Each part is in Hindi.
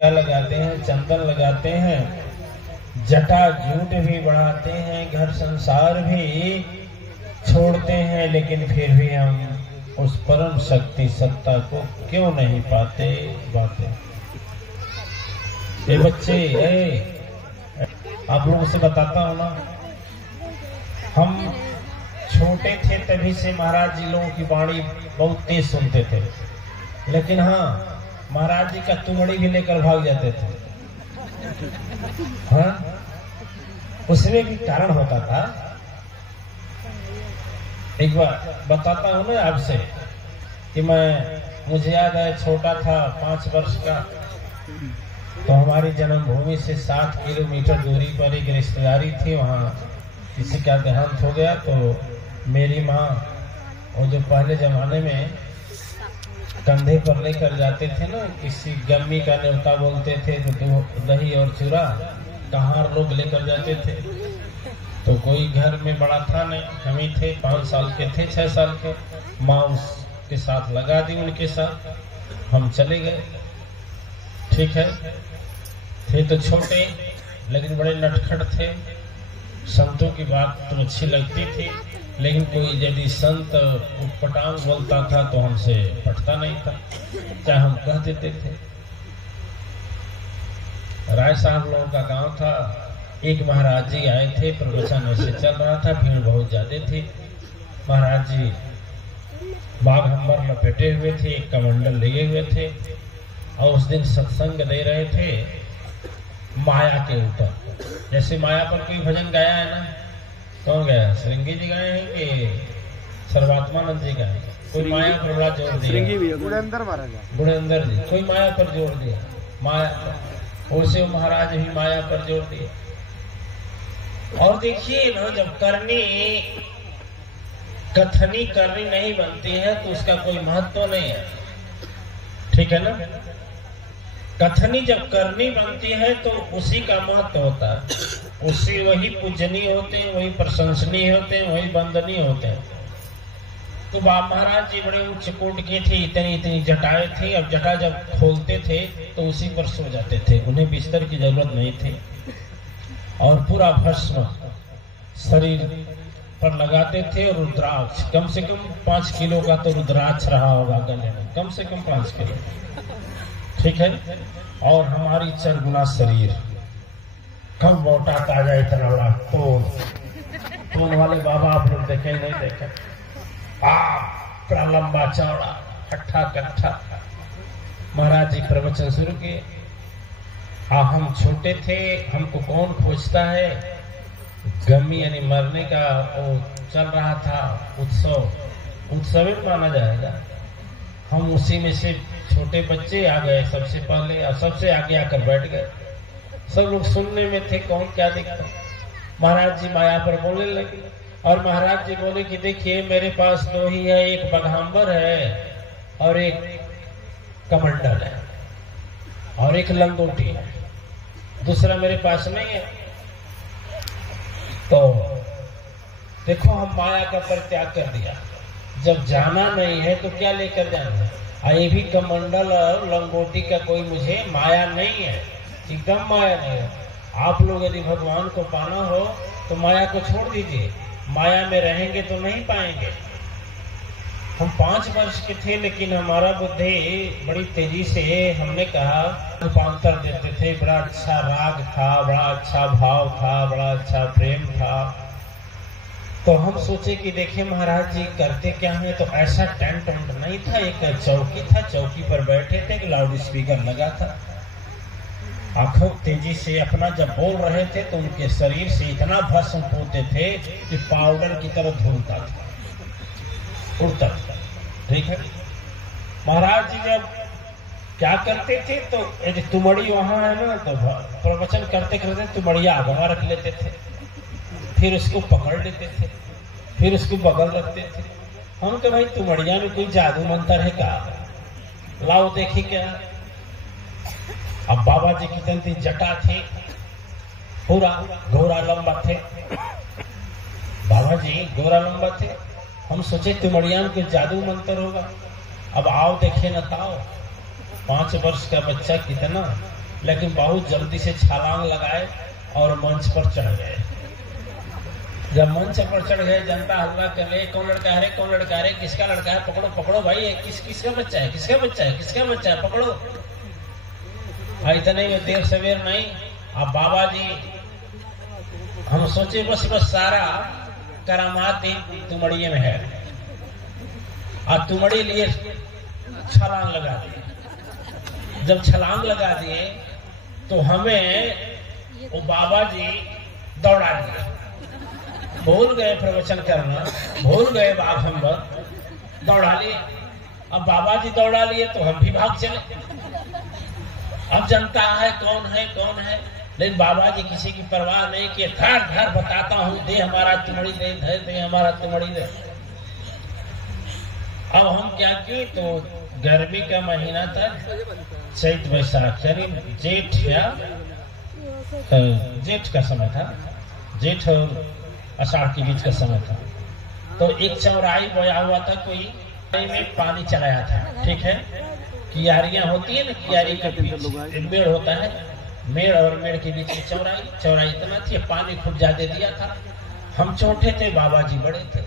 क्या लगाते हैं, चंदन लगाते हैं, जटा जूट भी बढ़ाते हैं, घर संसार भी छोड़ते हैं, लेकिन फिर भी हम उस परम शक्ति सत्ता को क्यों नहीं पाते। ये बच्चे, आप लोगों से बताता हूं ना, हम छोटे थे तभी से महाराज जी लोगों की वाणी बहुत तेज सुनते थे, लेकिन हाँ, महाराज जी का तुमड़ी भी लेकर भाग जाते थे। हाँ, उसमें भी कारण होता था। एक बार बताता हूँ ना आपसे कि मुझे याद है, छोटा था 5 वर्ष का, तो हमारी जन्मभूमि से 60 किलोमीटर दूरी पर एक रिश्तेदारी थी। वहाँ किसी का देहांत हो गया, तो मेरी माँ, वो जो पहले जमाने में कंधे पर लेकर जाते थे ना, किसी गम्मी का न्योता बोलते थे, तो दही और चूरा कहाँ लोग लेकर जाते थे। तो कोई घर में बड़ा था नहीं, हम ही थे, 5 साल के थे, 6 साल के। माँ उसके साथ लगा दी, उनके साथ हम चले गए। ठीक है, थे तो छोटे लेकिन बड़े नटखट थे। संतों की बात तो अच्छी लगती थी, लेकिन कोई यदि संत उटपटांग बोलता था तो हमसे पटता नहीं था, चाहे हम कह देते थे। राय साहब लोगों का गांव था। एक महाराज जी आए थे, प्रवचन ऐसे चल रहा था, भीड़ बहुत ज्यादा थी। महाराज जी बाघंबर लपेटे हुए थे, एक कमंडल लिए हुए थे, और उस दिन सत्संग दे रहे थे माया के ऊपर। जैसे माया पर कोई भजन गाया है ना, कौन गाया? श्रृंगी जी गाए हैं कि सर्वात्मानंद जी गाए? कोई माया पर बड़ा जोर दिया, गुणेंद्र जी, कोई माया पर जोर दिया, माया, उसे महाराज भी माया पर जोर दिया। और देखिए ना, जब कथनी करनी नहीं बनती है तो उसका कोई महत्व नहीं है। ठीक है ना? कथनी जब करनी बनती है तो उसी का महत्व होता है, उसी वही पूजनीय होते हैं, वही प्रशंसनीय होते हैं, वही वंदनीय होते हैं। तो महाराज जी बड़े उच्च कोट के थे, इतनी जटाएं थी। अब जटा जब खोलते थे तो उसी पर सो जाते थे, उन्हें बिस्तर की जरूरत नहीं थी। और पूरा भस्म शरीर पर लगाते थे, और रुद्राक्ष कम से कम 5 किलो का तो रुद्राक्ष रहा होगा गले में, कम से कम 5 किलो। ठीक है? और हमारी 4 गुना शरीर, कम मोटा ताजा, इतना बड़ा तोन वाले बाबा आप लोग देखे नहीं देखे? बड़ा लंबा चौड़ा, हट्ठा कट्ठा। महाराज जी प्रवचन शुरू किए। हम छोटे थे, हमको कौन खोजता है। गमी यानी मरने का वो चल रहा था, उत्सव माना जाएगा। हम उसी में से छोटे बच्चे आ गए सबसे पहले, और सबसे आगे आकर बैठ गए। सब लोग सुनने में थे, कौन क्या दिखता। महाराज जी माया पर बोलने लगे, और महाराज जी बोले कि देखिए, मेरे पास 2 ही है, एक बघांबर है और एक कमंडल है और एक लंगोटी है, दूसरा मेरे पास नहीं है। तो देखो, हम माया का परित्याग कर दिया। जब जाना नहीं है तो क्या लेकर जाना है। ये भी कमंडल और लंगोटी का कोई मुझे माया नहीं है, एकदम माया नहीं है। आप लोग यदि भगवान को पाना हो तो माया को छोड़ दीजिए, माया में रहेंगे तो नहीं पाएंगे। हम 5 वर्ष के थे, लेकिन हमारा बुद्धि बड़ी तेजी से, हमने कहा, रूपांतर देते थे। बड़ा अच्छा राग था, बड़ा अच्छा भाव था, बड़ा अच्छा प्रेम था। तो हम सोचे कि देखिए महाराज जी करते क्या है। तो ऐसा टेंट नहीं था, एक चौकी था, चौकी पर बैठे थे, एक लाउड स्पीकर लगा था। आंखों तेजी से अपना जब बोल रहे थे तो उनके शरीर से इतना भस्म होते थे कि पाउडर की तरह धुलता था, उड़ता था। ठीक है? महाराज जी जब क्या करते थे, तो यदि तुमड़ी वहां है ना, तो प्रवचन करते करते तुमड़िया आगवा रख लेते थे, फिर उसको पकड़ लेते थे, फिर उसको बगल रखते थे। हम कहे भाई, तुमड़िया में कोई जादू मंत्र है क्या? लाओ देखी क्या। अब बाबा जी की तंती जटा थे, पूरा गोरा लंबा थे। बाबा जी गोरा लंबा थे। हम सोचे तुमड़िया में कोई जादू मंत्र होगा। अब आओ देखे न ताओ, 5 वर्ष का बच्चा कितना लेकिन बहुत जल्दी से छलांग लगाए और मंच पर चढ़ गए। जब मंच पर चढ़ गए, जनता हल्ला कर रही, कौन लड़का है रे, कौन लड़का है रे, किसका लड़का है, पकड़ो पकड़ो भाई, किसका बच्चा है, किसका बच्चा है, किसका बच्चा है, पकड़ो। इतने में देर सवेर नहीं, अब बाबा जी, हम सोचे बस सारा करामात तुमड़िए में है, और तुमड़ी लिए छलांग लगा दिए। जब छलांग लगा दिए तो हमें वो बाबा जी दौड़ा दिए। भूल गए प्रवचन करना, भूल गए बाप, हम दौड़ा लिए। अब बाबा जी दौड़ा लिए तो हम भी भाग चले। अब जनता है कौन है कौन है, लेकिन बाबा जी किसी की परवाह नहीं किए, धर धर बताता हूँ, दे हमारा तुमड़ी दे, दे हमारा तुमड़ी दे। अब हम क्या किए, तो गर्मी का महीना था, चैत वैशाख यानी जेठ का समय था, जेठ और आषाढ़ के बीच का समय था। तो एक चौराही बोया हुआ था, कोई में पानी चलाया था, ठीक है, कियारियां होती है ना, कियारी का मेड़ होता है, मेड़ और मेड़ के बीच में चौराही इतना थी, पानी खूब ज्यादा दिया था। हम छोटे थे, बाबा जी बड़े थे,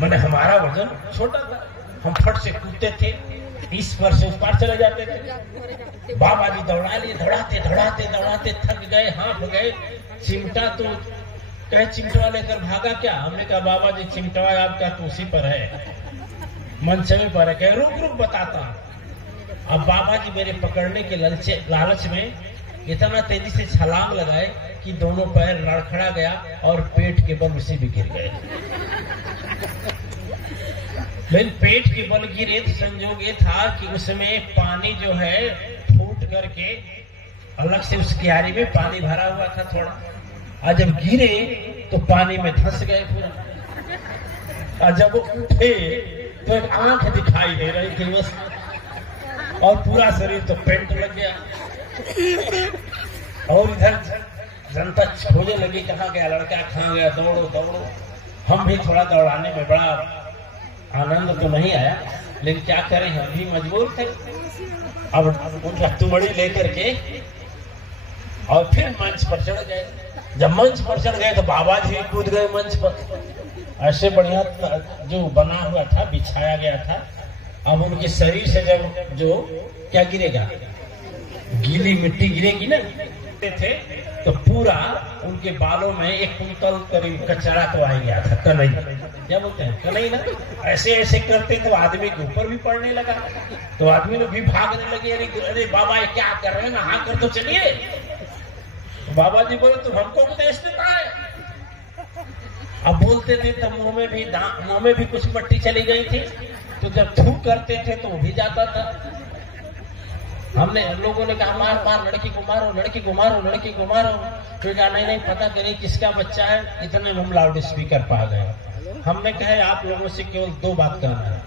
मैंने हमारा वजन छोटा था, हम फट से कूदते थे, इस पर से उस पार चले जाते थे। बाबा जी दौड़ा लिए, दौड़ाते दौड़ाते दौड़ाते थक गए, हाँफ गए। चिमटा तो कहे चिमटा लेकर भागा क्या, हमने कहा बाबा जी चिमटा आपका तो उसी पर है, मनचवे पर है। कहे रुक रुक बताता हूं। अब बाबा जी मेरे पकड़ने के लालच में इतना तेजी से छलांग लगाए कि दोनों पैर लड़खड़ा गया और पेट के बल उसी भी गिर गए। लेकिन पेट के बल गिरे तो संयोग ये था कि उसमें पानी जो है फूट करके अलग से उस क्यारी में पानी भरा हुआ था थोड़ा, और जब गिरे तो पानी में धंस गए पूरा। और जब वो उठे तो एक आंख दिखाई दे रही थी बस, और पूरा शरीर तो पेंट लग गया। और इधर जनता खोजने लगी, कहाँ गया लड़का, कहाँ गया, दौड़ो दौड़ो। हम भी थोड़ा दौड़ाने में बड़ा आनंद तो नहीं आया, लेकिन क्या करें, हम भी मजबूर थे। अब उनका तुमड़ी लेकर के और फिर मंच पर चढ़ गए। जब मंच पर चढ़ गए तो बाबा जी कूद गए मंच पर, ऐसे बढ़िया जो बना हुआ था, बिछाया गया था। अब उनके शरीर से जब जो क्या गिरेगा, गीली मिट्टी गिरेगी ना, थे तो पूरा उनके बालों में एक कुंतल करीब कचरा तो आ गया था, कनई, क्या बोलते हैं कनई ना, ऐसे ऐसे करते तो आदमी के ऊपर भी पड़ने लगा। तो आदमी लोग भी भागने लगे, अरे बाबा ये क्या कर रहे हैं, नहा कर तो चलिए। तो बाबा जी बोले तुम हमको उपदेश देता है। अब बोलते थे तो मुंह में भी कुछ मट्टी चली गई थी, तो जब थूक करते थे तो वो भी जाता था। हमने लोगों ने कहा मार मार, लड़की को मारो, लड़की को मारो, लड़की को मारो। तो कहा नहीं नहीं, पता करें किसका बच्चा है। इतने हम लाउड स्पीकर पा गए। हमने कहा आप लोगों से केवल दो बात कहना है,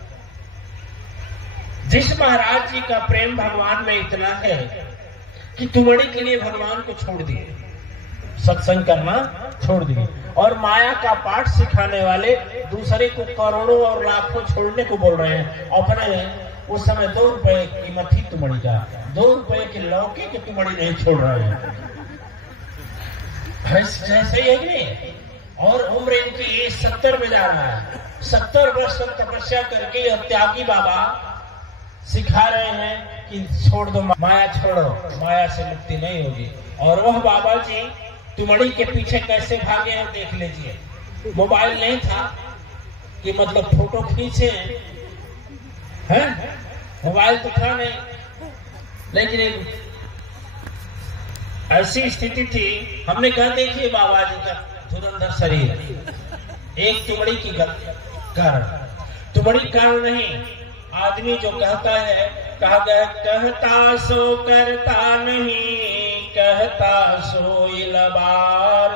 जिस महाराज जी का प्रेम भगवान में इतना है कि तुमड़ी के लिए भगवान को छोड़ दिए, सत्संग करना छोड़ दिए, और माया का पाठ सिखाने वाले दूसरे को करोड़ों और लाखों छोड़ने को बोल रहे हैं। अपने उस समय 2 रुपए कीमत थी तुमड़ी का, 2 रुपए के लौकी की तुमड़ी नहीं छोड़ रहे हैं। जैसे ही और उम्र इनकी 70 में जा रहा है, 70 वर्ष तक तपस्या करके और त्यागी बाबा सिखा रहे हैं कि छोड़ दो माया, छोड़ो, माया से मुक्ति नहीं होगी। और वह बाबा जी तुमड़ी के पीछे कैसे भागे हैं देख लीजिए। मोबाइल नहीं था कि मतलब फोटो खींचे हैं, मोबाइल तो था नहीं, लेकिन ऐसी स्थिति थी। हमने कहा देखिए बाबा जी का धुरंधर शरीर, एक तुमड़ी की कारण, तुमड़ी कारण नहीं। आदमी जो कहता है, कहा गया कहता सो करता नहीं, कहता सो इलबार,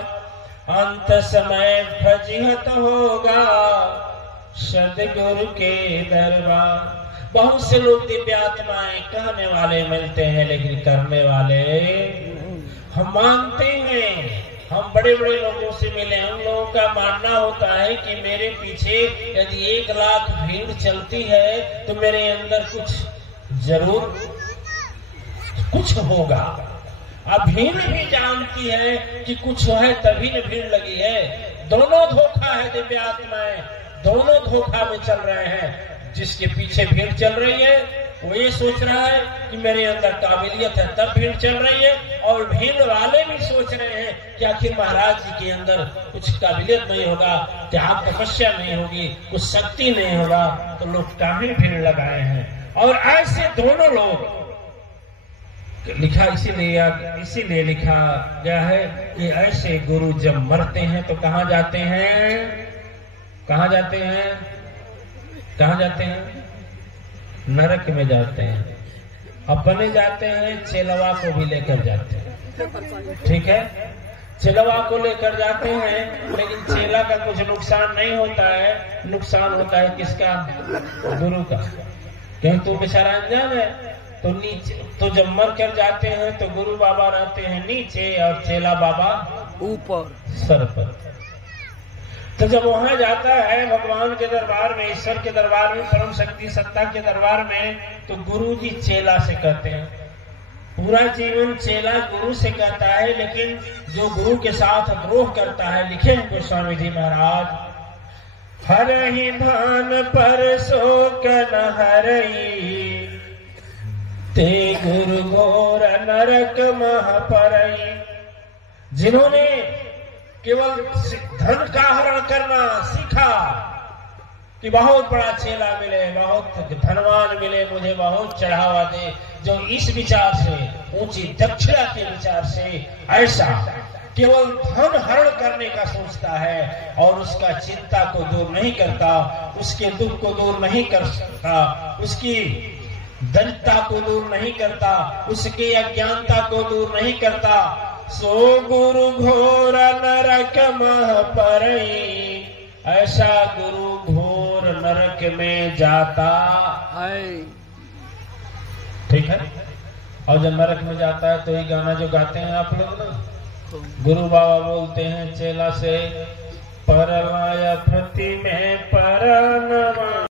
अंत समय फजीहत होगा सदगुरु के दरबार। बहुत से लोग दिव्यात्माएं कहने वाले मिलते हैं, लेकिन करने वाले हम मानते हैं। हम बड़े बड़े लोगों से मिले, उन लोगों का मानना होता है कि मेरे पीछे यदि 1 लाख भीड़ चलती है तो मेरे अंदर कुछ जरूर कुछ होगा। अब भीड़ भी जानती है कि कुछ है, तभी न भीड़ लगी है। दोनों धोखा है, दिव्यात्माएं दोनों धोखा में चल रहे हैं। जिसके पीछे भीड़ चल रही है वो ये सोच रहा है कि मेरे अंदर काबिलियत है, तब भीड़ चल रही है। और भीड़ वाले भी सोच रहे हैं कि आखिर महाराज जी के अंदर कुछ काबिलियत नहीं होगा, त्याग तपस्या नहीं होगी, कुछ शक्ति नहीं होगा, तो लोग काहे भीड़ लगाए हैं। और ऐसे दोनों लोग लिखा इसीलिए लिखा गया है कि ऐसे गुरु जब मरते हैं तो कहाँ जाते हैं? कहाँ जाते हैं? कहाँ जाते हैं? नरक में जाते हैं। अपने जाते हैं, चेलवा को भी लेकर जाते हैं। ठीक है, चेलवा को लेकर जाते हैं, लेकिन चेला का कुछ नुकसान नहीं होता है। नुकसान होता है किसका? गुरु का, क्योंकि तू बेचारा अनजान है। तो नीचे, तो जब मर कर जाते हैं तो गुरु बाबा रहते हैं नीचे और चेला बाबा ऊपर सर पर। तो जब वहां जाता है भगवान के दरबार में, ईश्वर के दरबार में, परम शक्ति सत्ता के दरबार में, तो गुरु जी चेला से कहते हैं। पूरा जीवन चेला गुरु से कहता है, लेकिन जो गुरु के साथ द्रोह करता है, लिखे हैं गोस्वामी जी महाराज, हरहि भान पर शोक न हरई, ते गुरु घोर नरक मह परई। जिन्होंने केवल धन का हरण करना सीखा कि बहुत बड़ा चेला मिले, बहुत धनवान मिले, मुझे बहुत चढ़ावा दे, जो इस विचार से, ऊंची दक्षिणा के विचार से ऐसा केवल धन हरण करने का सोचता है और उसका चिंता को दूर नहीं करता, उसके दुख को दूर नहीं कर सकता, उसकी दरिद्रता को दूर नहीं करता, उसकी अज्ञानता को दूर नहीं करता, सो गुरु घोर नरक मह परई, ऐसा गुरु घोर नरक में जाता है। ठीक है, और जब नरक में जाता है तो ये गाना जो गाते हैं आप लोग ना, गुरु बाबा बोलते हैं चेला से, परलाय प्रति में परनवा